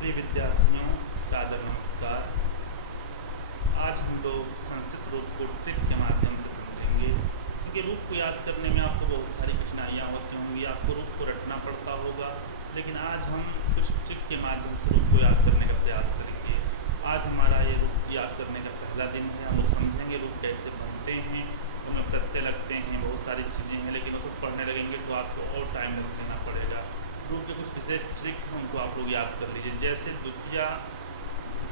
प्रिय विद्यार्थियों, सादर नमस्कार। आज हम लोग संस्कृत रूप को ट्रिक के माध्यम से समझेंगे, क्योंकि रूप को याद करने में आपको बहुत सारी कठिनाइयाँ होती होंगी। आपको रूप को रटना पड़ता होगा, लेकिन आज हम कुछ ट्रिक के माध्यम से रूप को याद करने का प्रयास करेंगे। आज हमारा ये रूप याद करने का पहला दिन है। हम लोग समझेंगे रूप कैसे बनते हैं, उनमें प्रत्यय लगते हैं, बहुत सारी चीज़ें हैं, लेकिन उसको पढ़ने लगेंगे तो आपको और टाइम लग देना पड़ेगा। रूप के कुछ विशेष ट्रिक हैं, उनको आप लोग याद कर लीजिए। जैसे द्वितीया,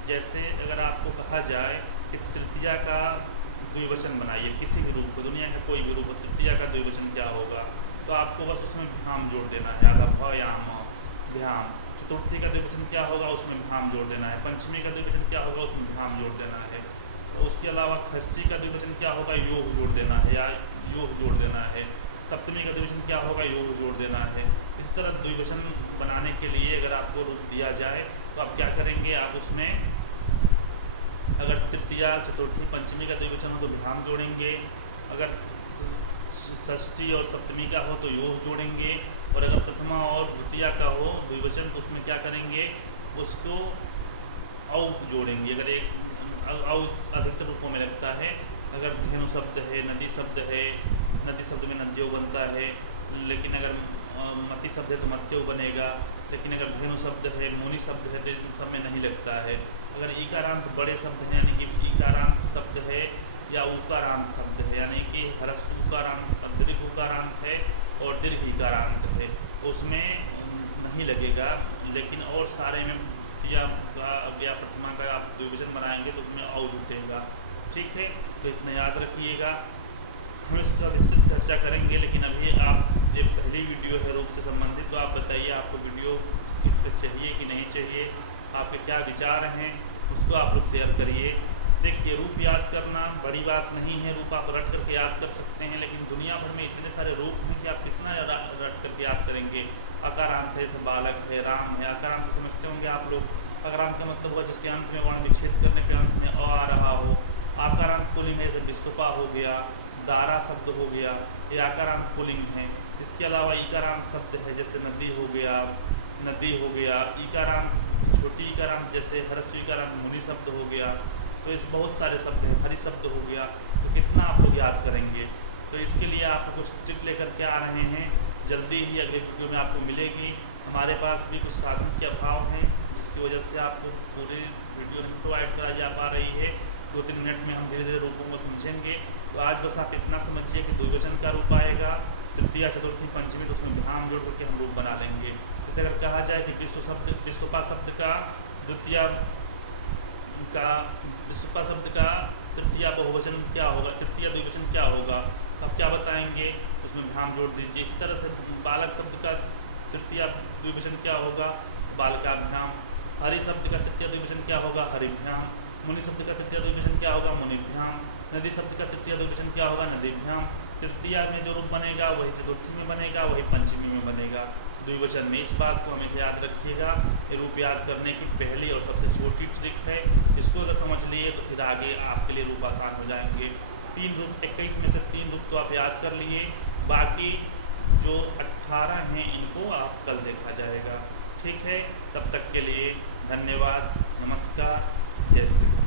जैसे अगर आपको कहा जाए कि तृतीया का द्विवचन बनाइए, किसी भी रूप को, दुनिया का कोई भी रूप हो, तृतीया का द्विवचन क्या होगा, तो आपको बस उसमें भ्याम जोड़ देना है। आधा भयाम भ्याम। चतुर्थी का द्विवचन क्या होगा, उसमें भ्याम जोड़ देना है। पंचमी का द्विवचन क्या होगा, उसमें भ्याम जोड़ देना है। तो उसके अलावा षष्ठी का द्विवचन क्या होगा, योग जोड़ देना है या योग जोड़ देना है। सप्तमी का द्विवचन क्या होगा, योग जोड़ देना है। इस तरह द्विवचन बनाने के लिए अगर आपको रूप दिया जाए तो आप क्या करेंगे, आप उसमें अगर तृतीया, चतुर्थी, पंचमी का द्विवचन हो तो भ्याम जोड़ेंगे, अगर षष्ठी और सप्तमी का हो तो योग जोड़ेंगे, और अगर प्रथमा और द्वितीया का हो द्विवचन तो उसमें क्या करेंगे, उसको औ जोड़ेंगे। अगर एक औ अधिकतर रूपों में लगता है। अगर धेनु शब्द है, नदी शब्द है, नदी शब्द में नद्यो बनता है, लेकिन अगर मति शब्द है तो मत्यो बनेगा। लेकिन अगर धेनु शब्द है, मुनि शब्द है तो इन सब में नहीं लगता है। अगर ईकारांत बड़े शब्द हैं, यानी कि ईकारांत शब्द है या उकारांत शब्द है, यानी कि ह्रस्व उकारांत, दीर्घ उकारांत है और दीर्घ ईकारांत है, उसमें नहीं लगेगा। लेकिन और सारे में द्वितीया का या प्रथमा का आप द्विवचन बनाएंगे तो उसमें औ जुटेगा। ठीक है, तो इतना याद रखिएगा। हम इसका विस्तृत चर्चा करेंगे, लेकिन अभी आप, ये पहली वीडियो है रूप से संबंधित, तो आप बताइए आपको वीडियो इस पर चाहिए कि नहीं चाहिए, आपके क्या विचार हैं, उसको आप लोग शेयर करिए। देखिए, रूप याद करना बड़ी बात नहीं है। रूप आप रट करके याद कर सकते हैं, लेकिन दुनिया भर में इतने सारे रूप हैं कि आप कितना रट करके याद करेंगे। अकारांत है, जैसे बालक है, राम है। अकारांत समझते होंगे आप लोग। अकारांत का मतलब हुआ जिसके अंत में वर्ण विच्छेद करने पे अंत में अ आ रहा हो। आकारांत पुल्लिंग है, जैसे विश्वपा हो गया, दारा शब्द हो गया, ये आकारांत पुल्लिंग है। इसके अलावा ईकारांत शब्द है, जैसे नदी हो गया, नदी हो गया। ईकारांत, छोटी ईकारांत जैसे ह्रस्व ईकारांत मुनि शब्द हो गया। तो इस बहुत सारे शब्द हैं, हरि शब्द हो गया। तो कितना आप लोग याद करेंगे। तो इसके लिए आप कुछ ट्रिक लेकर के आ रहे हैं, जल्दी ही अगले वीडियो में आपको मिलेगी। हमारे पास भी कुछ साधन के अभाव हैं, जिसकी वजह से आपको पूरी वीडियो नहीं प्रोवाइड कराई जा पा रही है। 2-3 मिनट में हम धीरे धीरे रूपों को समझेंगे। तो आज बस आप इतना समझिए कि द्विवचन का रूप आएगा, तृतीया, चतुर्थी, पंचमी, तो उसमें भ्याम जोड़ करके हम रूप बना लेंगे। जैसे अगर कहा जाए कि विश्वपा शब्द का द्वितीया का, विश्वपा शब्द का तृतीया बहुवचन क्या होगा, तृतीया द्विवचन क्या होगा, अब क्या बताएंगे, उसमें भ्याम जोड़ दीजिए। इस तरह से बालक शब्द का तृतीया द्विवचन क्या होगा, बालकाभ्याम। हरि शब्द का तृतीय द्विवचन क्या होगा, हरिभ्याम। मुनि शब्द का तृतीय द्विवचन क्या होगा, मुनिभ्याम। नदी शब्द का तृतीय द्विवचन क्या होगा, नदीभ्याम। तृतीया में जो रूप बनेगा वही चतुर्थी में बनेगा, वही पंचमी में बनेगा द्विवचन में। इस बात को हमेशा याद रखिएगा। ये रूप याद करने की पहली और सबसे छोटी ट्रिक है। इसको अगर समझ लिए तो फिर आगे आपके लिए रूप आसान हो जाएंगे। 3 रूप, 21 में से 3 रूप तो आप याद कर लिए, बाकी जो 18 हैं इनको आप कल देखा जाएगा। ठीक है, तब तक के लिए धन्यवाद, नमस्कार, जय श्री कृष्ण।